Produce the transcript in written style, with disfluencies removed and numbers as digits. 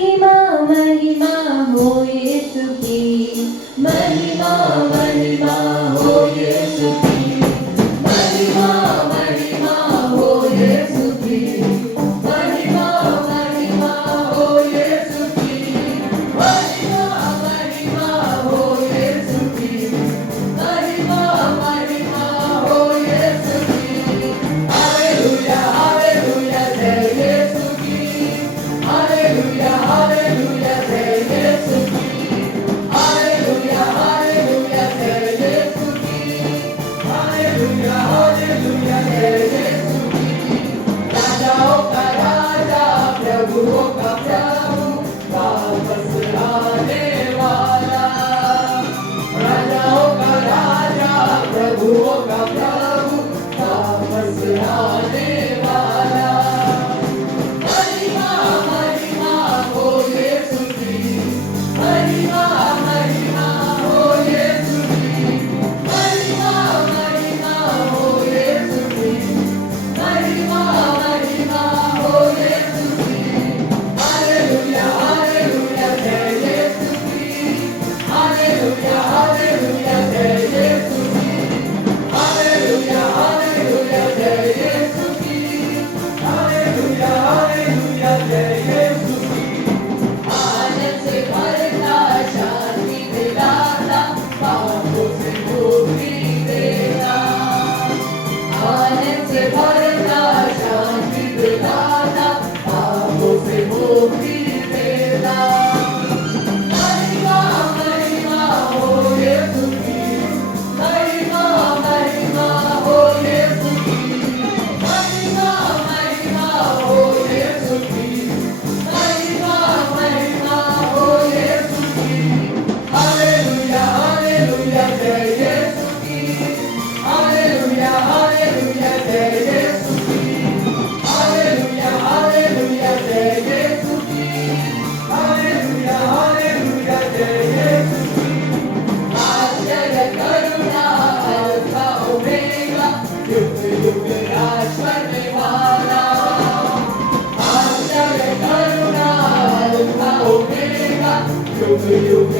महिमा महिमा हो यीशु की, महिमा महिमा हो यीशु की, महिमा महिमा हो यीशु की, महिमा महिमा हो यीशु की, महिमा महिमा हो यीशु की, महिमा महिमा हो यीशु की। हालेलुया हालेलुया जय यीशु की, हालेलुया हालेलुया जय यीशु की, हालेलुया हालेलुया जय यीशु की, हालेलुया हालेलुया जय यीशु की। राजाओं का राजा प्रभुओं का प्रभु वापस आने वाला, राजाओं का राजा प्रभुओं का प्रभु वापस आने वाला। महिमा महिमा हो यीशु की, महिमा महिमा हो यीशु की, महिमा महिमा हो यीशु की, महिमा महिमा हो यीशु की। हालेलुया हालेलुया जय यीशु की, हालेलुया हालेलुया जय यीशु की, हालेलुया हालेलुया जय यीशु की, हालेलुया हालेलुया जय यीशु की। आनंद से भरता शांति दिलाता, पापों से मुक्ति देता, आनंद से भरता शांति दिलाता, पापों से मुक्ति देता। महिमा महिमा हो यीशु की, महिमा महिमा हो यीशु की, महिमा महिमा हो यीशु की, महिमा महिमा हो यीशु की। हालेलुया हालेलुया जय यीशु की, हालेलुया हालेलुया जय यीशु की, हालेलुया हालेलुया जय यीशु की, हालेलुया हालेलुया जय यीशु की। आश्चर्य करुणा अल्फा ओमेगा, युग युग राज करने वाला, आश्चर्य करुणा अल्फा ओमेगा, युग युग